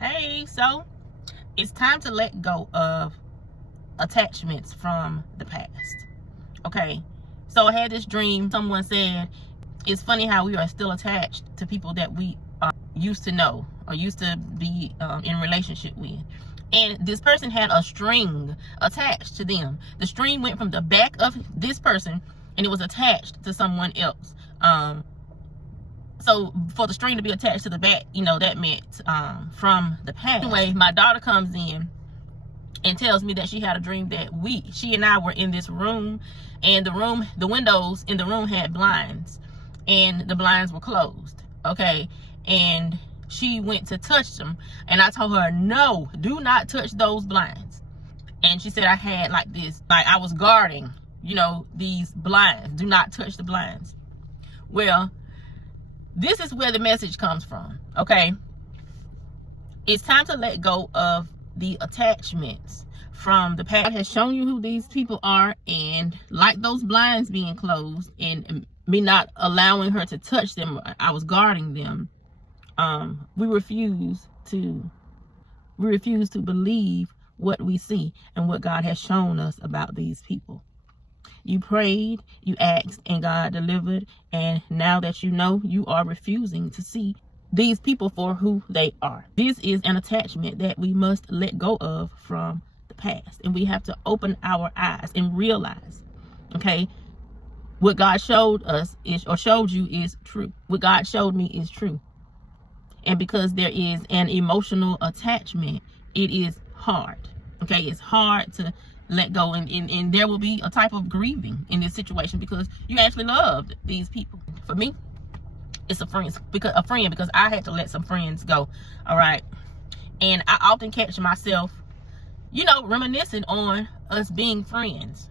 Hey, so it's time to let go of attachments from the past. Okay, so I had this dream. Someone said it's funny how we are still attached to people that we used to know or used to be in relationship with. And this person had a string attached to them. The string went from the back of this person and it was attached to someone else. So for the string to be attached to the back, that meant from the past. Anyway, my daughter comes in and tells me that she had a dream that she and I were in this room, and the windows in the room had blinds, and the blinds were closed. Okay, and she went to touch them, and I told her, no, do not touch those blinds. And she said I had like I was guarding, these blinds. Do not touch the blinds. Well, this is where the message comes from. Okay, it's time to let go of the attachments from the past. God has shown you who these people are, and like those blinds being closed and me not allowing her to touch them, I was guarding them. We refuse to believe what we see and what God has shown us about these people. You prayed, you asked, and God delivered. And now that you know, you are refusing to see these people for who they are. This is an attachment that we must let go of from the past. And we have to open our eyes and realize, okay, what God showed us showed you is true. What God showed me is true. And because there is an emotional attachment, it is hard. Okay, it's hard to let go, and there will be a type of grieving in this situation because you actually loved these people. For me, it's a friend because I had to let some friends go. All right, and I often catch myself, reminiscing on us being friends.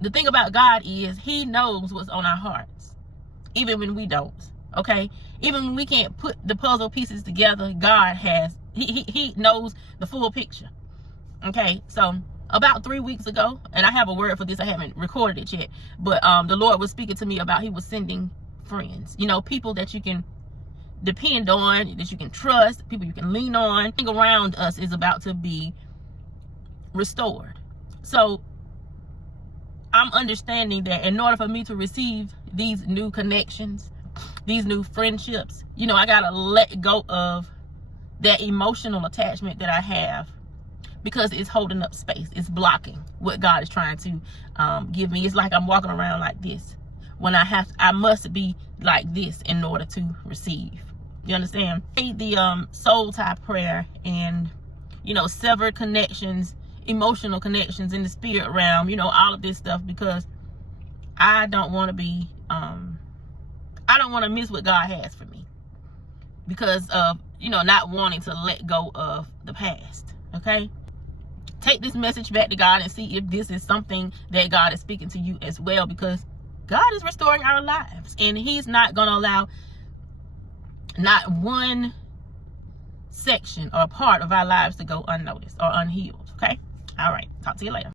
The thing about God is He knows what's on our hearts, even when we don't. Okay, even when we can't put the puzzle pieces together, God has. He knows the full picture. Okay, so about 3 weeks ago, and I have a word for this, I haven't recorded it yet, but the Lord was speaking to me about He was sending friends, people that you can depend on, that you can trust, people you can lean on. Everything around us is about to be restored. So I'm understanding that in order for me to receive these new connections, these new friendships, I gotta let go of that emotional attachment that I have, because it's holding up space. It's blocking what God is trying to give me. It's like I'm walking around like this when I must be like this in order to receive. You understand? The soul tie prayer and severed connections, emotional connections in the spirit realm, all of this stuff, because I don't want to be I don't want to miss what God has for me because of not wanting to let go of the past. Okay, take this message back to God and see if this is something that God is speaking to you as well, because God is restoring our lives, and He's not going to allow not one section or part of our lives to go unnoticed or unhealed. Okay, all right, talk to you later.